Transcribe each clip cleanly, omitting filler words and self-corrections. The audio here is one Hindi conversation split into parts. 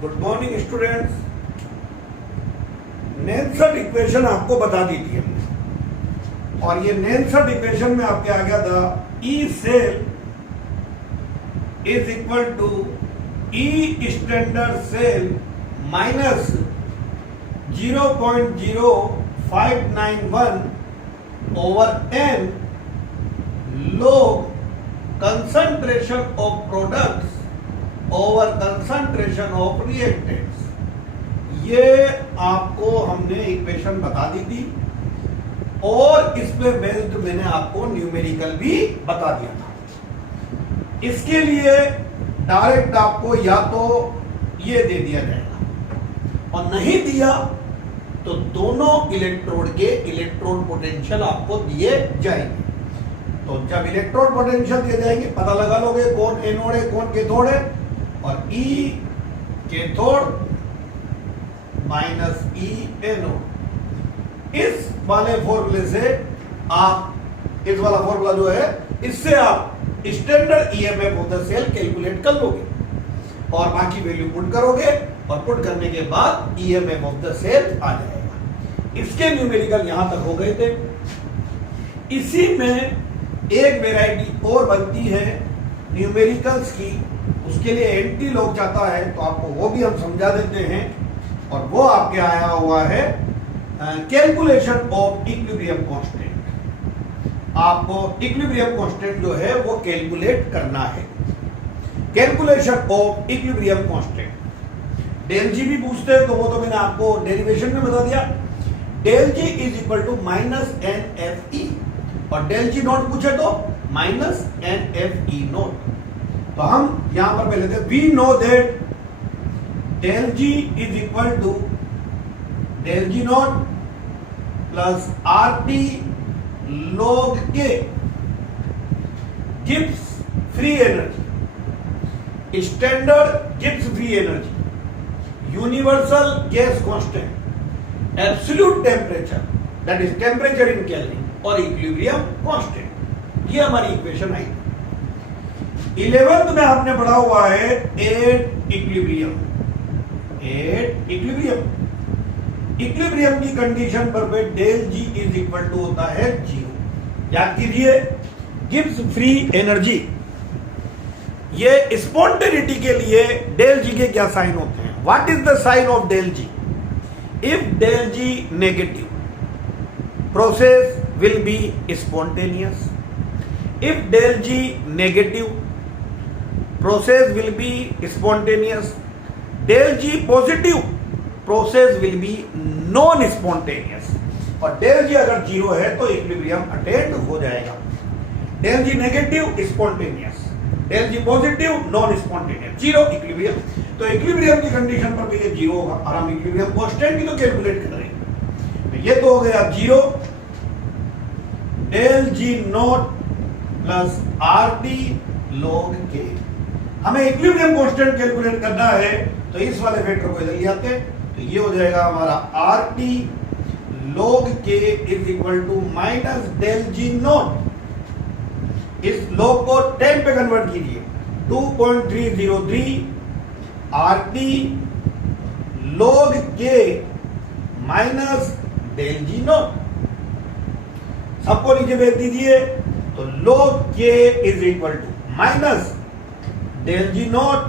Good morning students. Nelson equation आपको बता दी थी हमने, और ये नेल्सन इक्वेशन में आपके आ गया था E cell is equal to E standard cell minus 0.0591 over n log concentration of products over concentration of reactants. ये आपको हमने इक्वेशन बता दी थी और इस पे बेस्ड मैंने आपको न्यूमेरिकल भी बता दिया था। इसके लिए डायरेक्ट आपको या तो ये दे दिया जाएगा और नहीं दिया तो दोनों इलेक्ट्रोड के इलेक्ट्रोड पोटेंशियल आपको दिए जाएंगे। तो जब इलेक्ट्रोड पोटेंशियल दिए जाएंगे पता लगा लोगे कौन एनोड है कौन कैथोड है, और E cathode minus E anode. इस वाले फॉर्मूले से आप, इस वाला फॉर्मूला जो है इससे आप standard EMF of the cell calculate कर लोगे और बाकी वैल्यू पुट करोगे और पुट करने के बाद ईएमएफ ऑफ द सेल आ जाएगा। इसके न्यूमेरिकल यहां तक हो गए थे। इसी में एक वैरायटी और बनती है न्यूमेरिकल्स की, उसके लिए एंटी लॉग चाहता है तो आपको वो भी हम समझा देते हैं, और वो आपके आया हुआ है कैलकुलेशन ऑफ इक्विलिब्रियम कांस्टेंट। आपको इक्विलिब्रियम कांस्टेंट जो है वो कैलकुलेट करना है। Calculation of equilibrium constant del G भी पूछते हैं तो वो तो मैंने आपको डेरिवेशन में बता दिया। Del G is equal to minus N F E, और डेल जी नॉट पूछे तो minus N F E naught. तो हम यहां पर पहले थे we know that del G is equal to del G naught plus R T log K Gibbs free energy, standard Gibbs free energy, universal gas constant, absolute temperature that is temperature in Kelvin और equilibrium constant। ये हमारी इक्वेशन आई। 11th में हमने पढ़ा हुआ है एट इक्विलिब्रियम। इक्विलिब्रियम की कंडीशन पर पे del G is equal to होता है 0। याद कीजिए गिब्स फ्री एनर्जी, ये स्पॉन्टेनिटी के लिए डेल जी के क्या साइन होते हैं? What is the sign of del G? If del G negative process will be spontaneous, if del G negative process will be spontaneous, del G positive process will be non spontaneous, और डेल जी अगर 0 है तो इक्विलिब्रियम अटेंड हो जाएगा। Del G negative spontaneous, del G positive non spontaneous, 0 equilibrium. तो इक्विलिब्रियम की कंडीशन पर भी ये 0 होगा और हम इक्विलिब्रियम कांस्टेंट भी तो कैलकुलेट कर रहे हैं। तो ये तो हो गया 0 del G naught plus R T log K. हमें इक्विलिब्रियम कांस्टेंट कैलकुलेट करना है तो इस वाले फैक्टर को इधर ले आते हैं, तो ये हो जाएगा हमारा R T log K is equal to minus del G naught. इस log को 10 पे कन्वर्ट कीजिए, 2.303 R T log K minus del G naught. सबको नीचे भेज दीजिए, तो log K is equal to minus del G not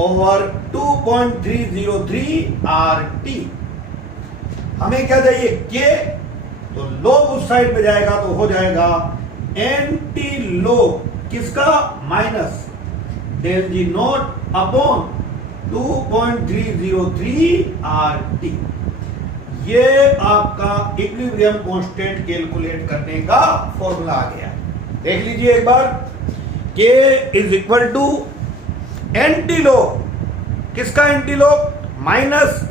over 2.303 R T. हमें क्या चाहिए? K, तो log उस साइड पे जाएगा तो हो जाएगा एंटी log किसका? Minus del G naught upon 2.303 R T. ये आपका इक्विलिब्रियम कांस्टेंट कैलकुलेट करने का फॉर्मूला आ गया। देख लीजिए एक बार, K is equal to anti log, किसका anti log? Minus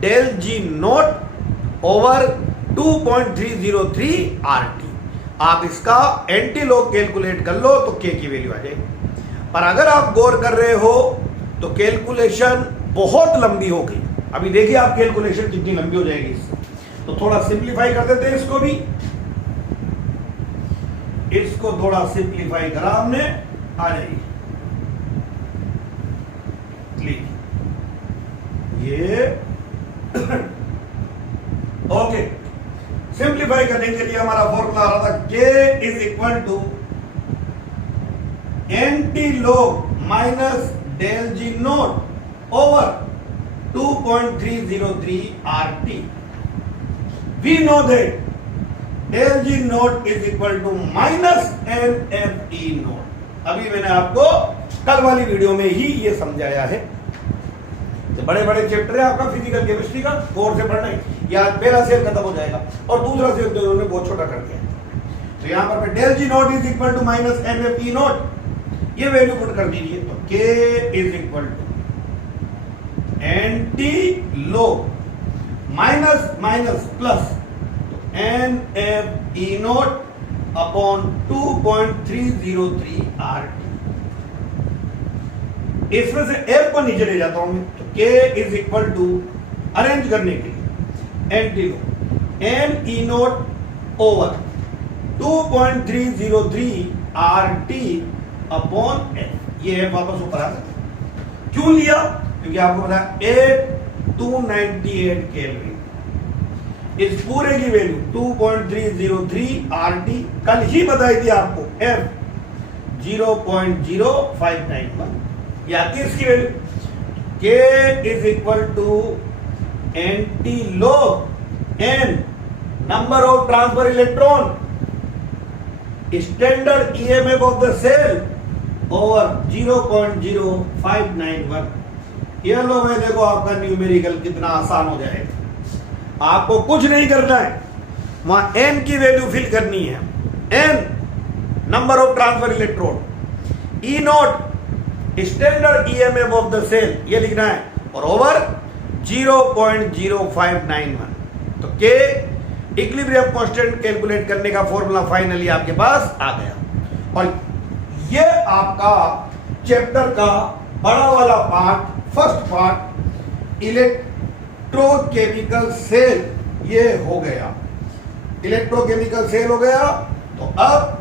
del G not over 2.303 R T. आप इसका एंटी लॉग कैलकुलेट कर लो तो K की वैल्यू आ जाएगी। पर अगर आप गौर कर रहे हो तो कैलकुलेशन बहुत लंबी हो गई। अभी देखिए आप कैलकुलेशन कितनी लंबी हो जाएगी इससे। तो थोड़ा सिंप्लीफाई कर देते हैं इसको भी। इसको थोड़ा सिंप्लीफाई करा हमने, आ जाइए is equal to anti log minus del G naught over 2.303 RT. We know that del G naught is equal to minus NFE naught. अभी मैंने आपको कल वाली वीडियो में ही ये समझाया है। तो बड़े बड़े चैप्टर है आपका फिजिकल केमिस्ट्री का, गौर से पढ़ना है। या पहला सेल खत्म हो जाएगा और दूसरा सेल तो उन्होंने बहुत छोटा कर दिया। तो यहाँ पर del G naught is equal to minus NFE naught, ये वैल्यू पुट कर दीजिए। तो K is equal to NT log minus minus plus NFE naught upon 2.303 RT। इसमें से F को नीचे ले जाता हूं मैं, तो K is equal to arrange करने के लिए NT log NE naught over 2.303 RT upon F। ये वापस ऊपर आ सकता है। क्यों लिया? क्योंकि आपको पता है 8298 केल्विन, इस पूरे की वैल्यू 2.303 RT कल ही बताई थी आपको, F 0.0591 या इसकी value K is equal to NT log N number of transfer electron standard EMF of the cell over 0.0591। ये लो भाई, देखो आपका न्यूमेरिकल कितना आसान हो जाएगा। आपको कुछ नहीं करना है, वहां N की वैल्यू फिल करनी है। N number of transfer electron, E naught standard EMF of the cell, ये लिखना है, और ओवर 0.0591। तो K इक्विलिब्रियम कांस्टेंट कैलकुलेट करने का फॉर्मूला फाइनली आपके पास आ गया। और ये आपका चैप्टर का बड़ा वाला part, first part electrochemical cell, ये हो गया। इलेक्ट्रोकेमिकल सेल हो गया। तो अब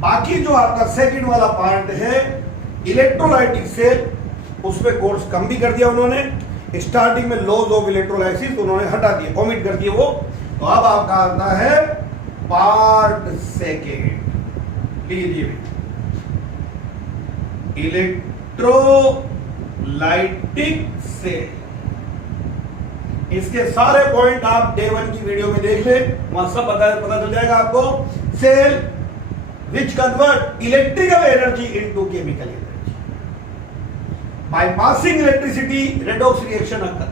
बाकी जो आपका सेकंड वाला पार्ट है इलेक्ट्रोलाइटिक सेल, उसमें कोर्स कम भी कर दिया उन्होंने। स्टार्टिंग में लॉज ऑफ इलेक्ट्रोलाइसिस उन्होंने हटा दिए, ओमिट कर दिए वो। तो अब आपका आता है पार्ट सेकेंड। लीजिए, इलेक्ट्रोलाइटिक सेल, इसके सारे पॉइंट आप डे 1 की वीडियो में देख ले, वहां सब पता चल जाएगा आपको। Cell which convert electrical energy into chemical energy by passing electricity, redox reaction occur.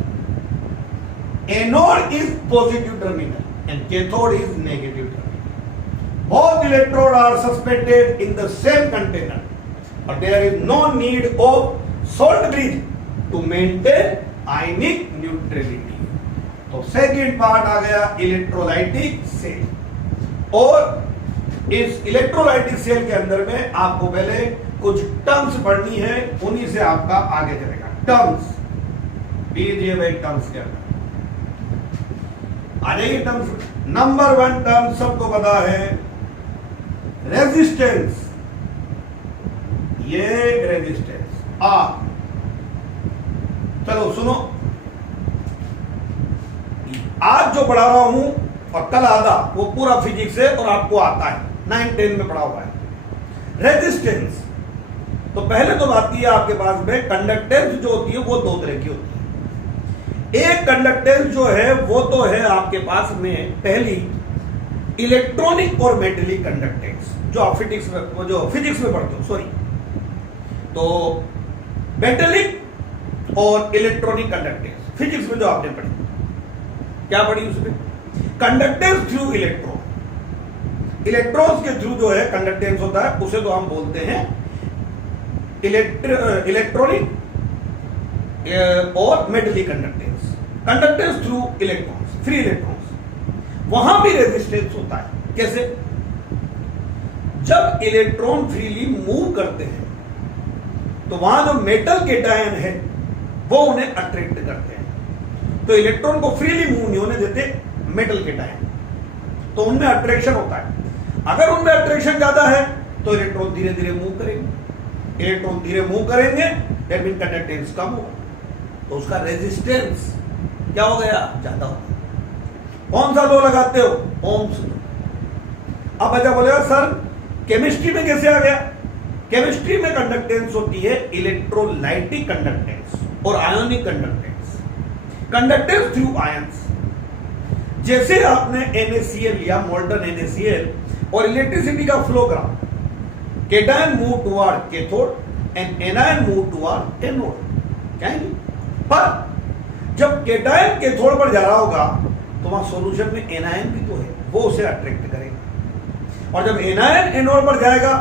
Anode is positive terminal and cathode is negative terminal. Both electrode are suspended in the same container, but there is no need of salt bridge to maintain ionic neutrality। तो सेकेंड पार्ट आ गया इलेक्ट्रोलाइटिक सेल। और इस इलेक्ट्रोलाइटिक सेल के अंदर में आपको पहले कुछ टर्म्स पढ़नी है, उन्हीं से आपका आगे चलेगा। टर्म्स लीजिए भाई, टर्म्स के अंदर आ जाइए। टर्म्स नंबर 1 टर्म सबको पता है, रेजिस्टेंस। ये रेजिस्टेंस R। चलो सुनो, आज जो पढ़ा रहा हूं और कल आधा, वो पूरा फिजिक्स है और आपको आता है, 9-10 में पढ़ा हुआ है। रेजिस्टेंस तो पहले तो आती है आपके पास में कंडक्टेंस जो होती है वो 2 तरह की होती है। एक कंडक्टेंस जो है वो तो है आपके पास में पहली इलेक्ट्रॉनिक और मेटेलिक कंडक्टेंस, जो आप फिजिक्स में पढ़ते हो, सॉरी। तो मेटेलिक और इलेक्ट्रॉनिक कंडक्टेंस फिजिक्स में जो आपने पढ़ी, क्या पढ़ी उसमें? Conductance through electron. इलेक्ट्रॉन्स के थ्रू जो है कंडक्टेंस होता है, उसे तो हम बोलते हैं इलेक्ट्रॉनिक और metallic conductance. Conductance through electrons, free electrons, वहां भी रेजिस्टेंस होता है। कैसे? जब इलेक्ट्रॉन फ्रीली मूव करते हैं तो वहां जो मेटल केटायन है वो उन्हें अट्रैक्ट करते हैं। तो इलेक्ट्रॉन को फ्रीली मूव नहीं होने देते मेटल केटायन, तो उनमें अट्रैक्शन होता है। अगर उनमें अट्रैक्शन ज्यादा है तो इलेक्ट्रॉन धीरे धीरे मूव करेंगे। इलेक्ट्रॉन धीरे मूव करेंगे, दैट मीन कंडक्टेंस कम होगा, तो उसका रेजिस्टेंस क्या हो गया? ज्यादा होगा। कौन सा लॉ लगाते हो? Ohm's law. अब बच्चा बोलेगा सर केमिस्ट्री में कैसे आ गया? केमिस्ट्री में कंडक्टेंस होती है इलेक्ट्रोलाइटिक कंडक्टेंस और ionic conductance. Conductance through ions. जैसे आपने NaCl लिया, मोल्टन NaCl, और इलेक्ट्रिसिटी का flow graph, cation move toward cathode and anion move toward anode, क्या है? पर जब केटायन कैथोड पर जा रहा होगा तो वहां सॉल्यूशन में एनायन भी तो है, वो उसे अट्रैक्ट करेगा, और जब एनायन एनोड पर जाएगा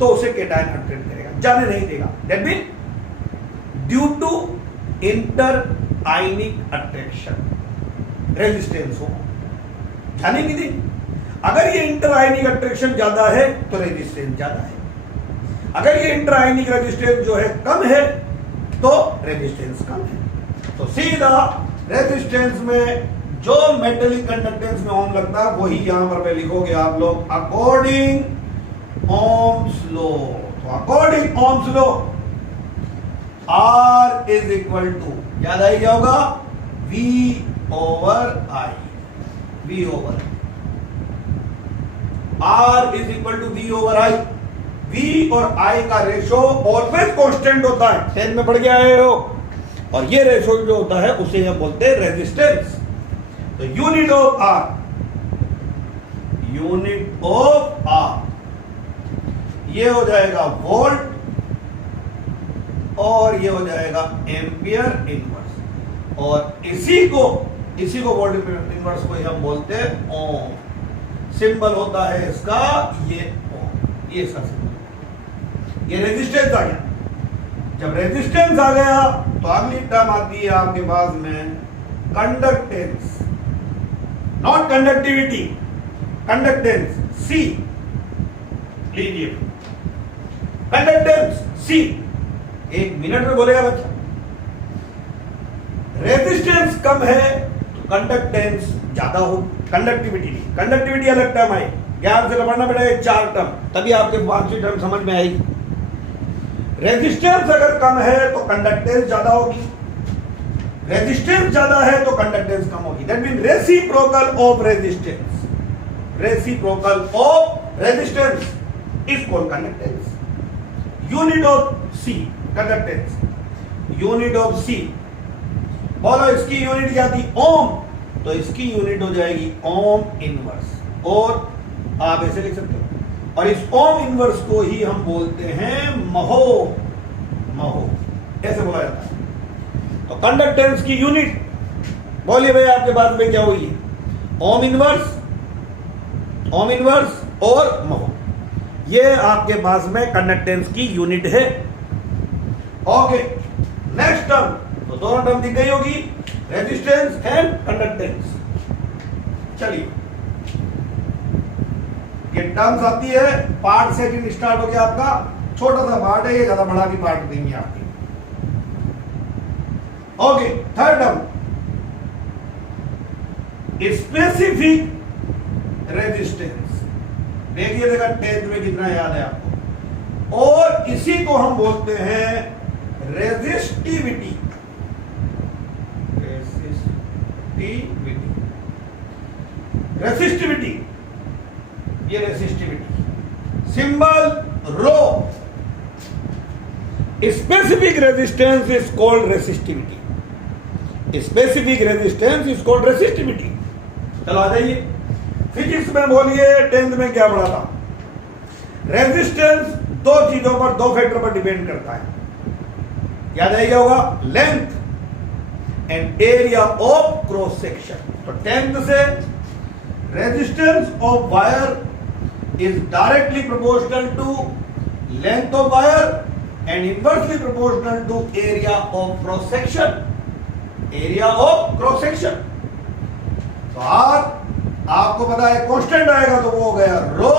तो उसे केटायन अट्रैक्ट करेगा, जाने नहीं देगा। That mean due to inter ionic attraction resistance हो, जाने नहीं देगी। अगर ये इंटर आयनिक अट्रैक्शन ज्यादा है तो रेजिस्टेंस ज्यादा है, अगर ये इंटर आयनिक रेजिस्टेंस जो है कम है तो रेजिस्टेंस कम है। तो सीधा रेजिस्टेंस में जो मेटेलिक कंडक्टेंस में ओम लगता है वही यहां पर लिखोगे आप लोग अकॉर्डिंग ओम्स लॉ। तो according Ohm's law R is equal to, याद आई क्या होगा? V over I, V over R is equal to V over I। V और I का रेशो ऑलवेज कांस्टेंट होता है, 10 में पढ़ के आए हो, और ये रेशो जो होता है उसे हम बोलते हैं रेजिस्टेंस। तो unit of R, unit of R ये हो जाएगा वोल्ट और ये हो जाएगा एम्पियर इनवर्स, और इसी को वोल्ट इनवर्स को हम बोलते हैं ओम। सिंबल होता है इसका ये ओम, ये इसका सिंबल। ये रेजिस्टेंस आ गया। जब रेजिस्टेंस आ गया तो अगली टर्म आती है आपके पास में conductance, not conductivity, conductance C। लीजिए कंडक्टेंस C, 1 मिनट में बोलेगा बच्चा। रेजिस्टेंस कम है तो कंडक्टेंस ज्यादा हो, कंडक्टिविटी नहीं, कंडक्टिविटी अलग टर्म है, ध्यान से पढ़ना पड़ेगा 4 टर्म, तभी आपके 5वीं टर्म समझ में आएगी। रेजिस्टेंस अगर कम है तो कंडक्टेंस ज्यादा होगी, रेजिस्टेंस ज्यादा है तो कंडक्टेंस कम होगी। That mean reciprocal of resistance, reciprocal of resistance is called conductance. Unit of C conductance, unit of C बोलो, इसकी यूनिट क्या थी? ओम, तो इसकी यूनिट हो जाएगी ओम इनवर्स, और आप ऐसे लिख सकते हो, और इस ओम इनवर्स को ही हम बोलते हैं महो, महो ऐसे बोला जाता है। तो कंडक्टेंस की यूनिट बोलिए भाई आपके पास में क्या हुई है? ओम इनवर्स, ओम इनवर्स और महो, ये आपके पास में कंडक्टेंस की यूनिट है। ओके, नेक्स्ट टर्म, तो दोनों टर्म दिख गई होगी, रेजिस्टेंस एंड कंडक्टेंस। चलिए ये टर्म्स आती है, पार्ट सेकंड स्टार्ट हो गया आपका, छोटा सा पार्ट है ये, ज्यादा बड़ा भी पार्ट नहीं है आपकी। Okay, third term specific resistance. देखिए देखा 10th में कितना याद है आपको, और इसी को हम बोलते हैं रेजिस्टिविटी, रेसिस्टिविटी, ये resistivity, symbol rho. Specific resistance is called resistivity, specific resistance is called resistivity. चलो आ जाइए, फिजिक्स में बोलिए 10th में क्या पढ़ा था? रेजिस्टेंस 2 चीजों पर, 2 फैक्टर पर डिपेंड करता है, याद आएगा होगा, length and area of cross section. तो 10th से resistance of wire is directly proportional to length of wire and inversely proportional to area of cross section, area of cross section. तो आर आपको पता है कांस्टेंट आएगा तो वो हो गया रो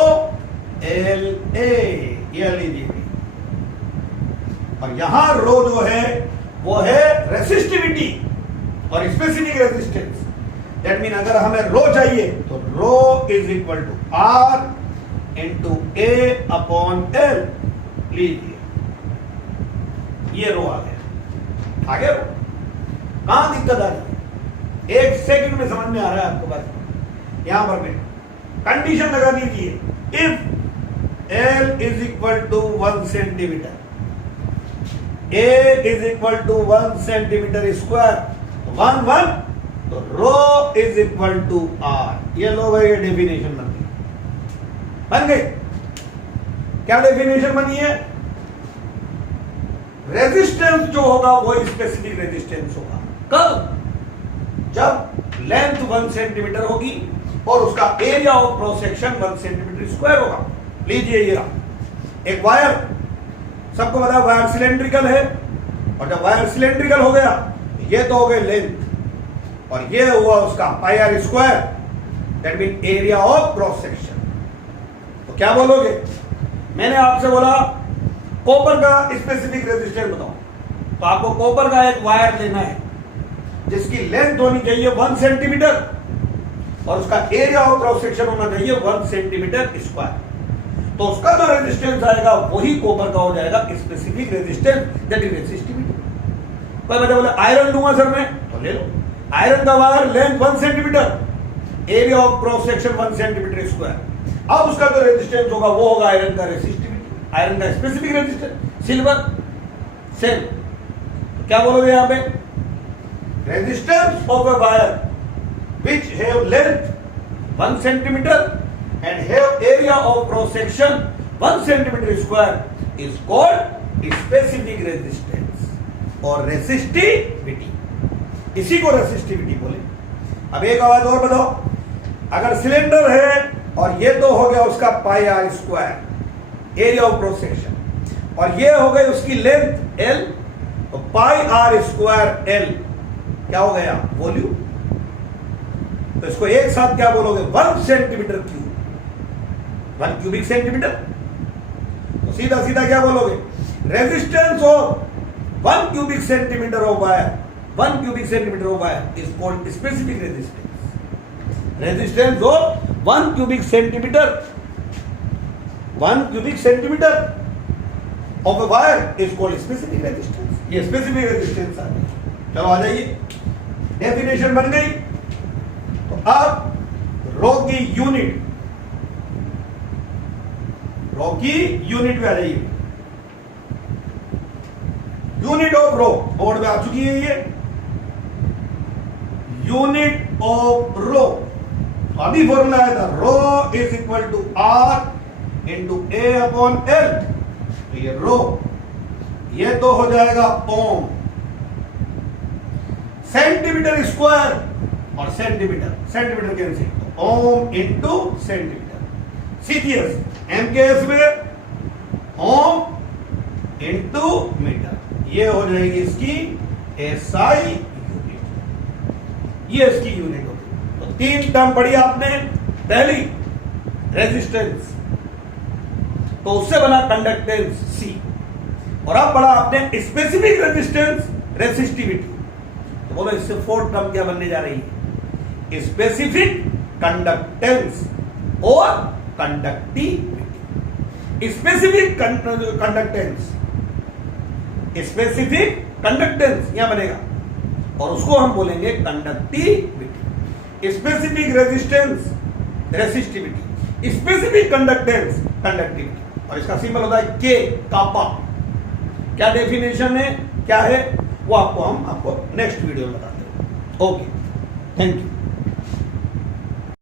एल ए, ये लीजिए, और यहां रो जो है वो है रेसिस्टिविटी और स्पेसिफिक रेजिस्टेंस। दैट मीन अगर हमें रो चाहिए तो rho is equal to R into A upon L. लीजिए ये रो आ गया, आ गया रो। कहां दिक्कत आ रही है? 1 सेकंड में समझ में आ रहा है आपको, बस यहां पर भी कंडीशन लगा दीजिए, if L is equal to 1 centimetre, A is equal to 1 centimetre square, 1 तो rho is equal to R. ये लो भाई, ये डेफिनेशन बन गई। क्या डेफिनेशन बनी है? रेजिस्टेंस जो होगा वो स्पेसिफिक रेजिस्टेंस होगा। कब? जब लेंथ 1 सेंटीमीटर होगी और उसका area of cross section 1 centimetre square होगा। लीजिए ये एक वायर, सबको पता है वायर सिलेंड्रिकल है, और जब वायर सिलेंड्रिकल हो गया, ये तो हो गए लेंथ और ये हुआ उसका pi R square, that mean area of cross section. तो क्या बोलोगे? मैंने आपसे बोला कॉपर का स्पेसिफिक रेजिस्टेंस बताओ, तो आपको कॉपर का एक वायर लेना है जिसकी लेंथ होनी चाहिए 1 सेंटीमीटर और उसका एरिया ऑफ क्रॉस सेक्शन होना चाहिए 1 सेंटीमीटर स्क्वायर। तो उसका जो रेजिस्टेंस आएगा वही कॉपर का हो जाएगा specific resistance, that is resistivity. कोई मतलब बोले आयरन लूंगा सर मैं, तो ले लो। आयरन का wire length 1 centimetre, area of cross section 1 centimetre square. अब उसका जो रेजिस्टेंस होगा वो होगा आयरन का रेसिस्टिविटी, आयरन का स्पेसिफिक रेजिस्टेंस। सिल्वर सेम, तो क्या बोलोगे यहां पे? Resistance of a wire which have length 1 centimeter and have area of cross section 1 centimeter square is called specific resistance और resistivity। इसी को resistivity बोले। अब एक आवाज और बताओ, अगर सिलेंडर है और ये तो हो गया उसका pi R square area of cross section, और ये हो गई उसकी लेंथ एल, तो पाई आर स्क्वायर एल क्या हो गया? वॉल्यूम। तो इसको एक साथ क्या बोलोगे? 1 सेंटीमीटर क्यूब, 1 क्यूबिक सेंटीमीटर। तो सीधा सीधा क्या बोलोगे? Resistance of 1 cubic centimetre of wire, 1 cubic centimetre of wire is called specific resistance. Resistance of 1 cubic centimetre, 1 cubic centimetre of a wire is called specific resistance. ये स्पेसिफिक रेजिस्टेंस आ गई। चलो आ जाइए, डेफिनेशन बन गई। तो अब रो की यूनिट, रो की यूनिट पे आ जाइए। यूनिट ऑफ रो बोर्ड में आ चुकी है ये, यूनिट ऑफ रो। अभी फॉर्मूला आया था, rho is equal to R into A upon L. तो ये रो, ये तो हो जाएगा ओम। सेंटीमीटर स्क्वायर और सेंटीमीटर, सेंटीमीटर कैंसिल, तो ohm into centimetre. CGS MKS में ओम इंटू मीटर, ये हो जाएगी इसकी एसआई यूनिट। ये इसकी यूनिट होगी। तो 3 टर्म पढ़ी आपने। पहली रेजिस्टेंस, तो उससे बना कंडक्टेंस सी, और अब पढ़ा आपने स्पेसिफिक रेजिस्टेंस रेसिस्टिविटी। तो बोलो इससे 4th टर्म क्या बनने जा रही है? स्पेसिफिक कंडक्टेंस और conductivity. Specific conductance, specific conductance यहां बनेगा, और उसको हम बोलेंगे conductivity. Specific resistance resistivity, specific conductance conductivity, और इसका सिंबल होता है के, कापा। क्या डेफिनेशन है, क्या है वो आपको हम नेक्स्ट वीडियो में बताते हैं। Okay, thank you.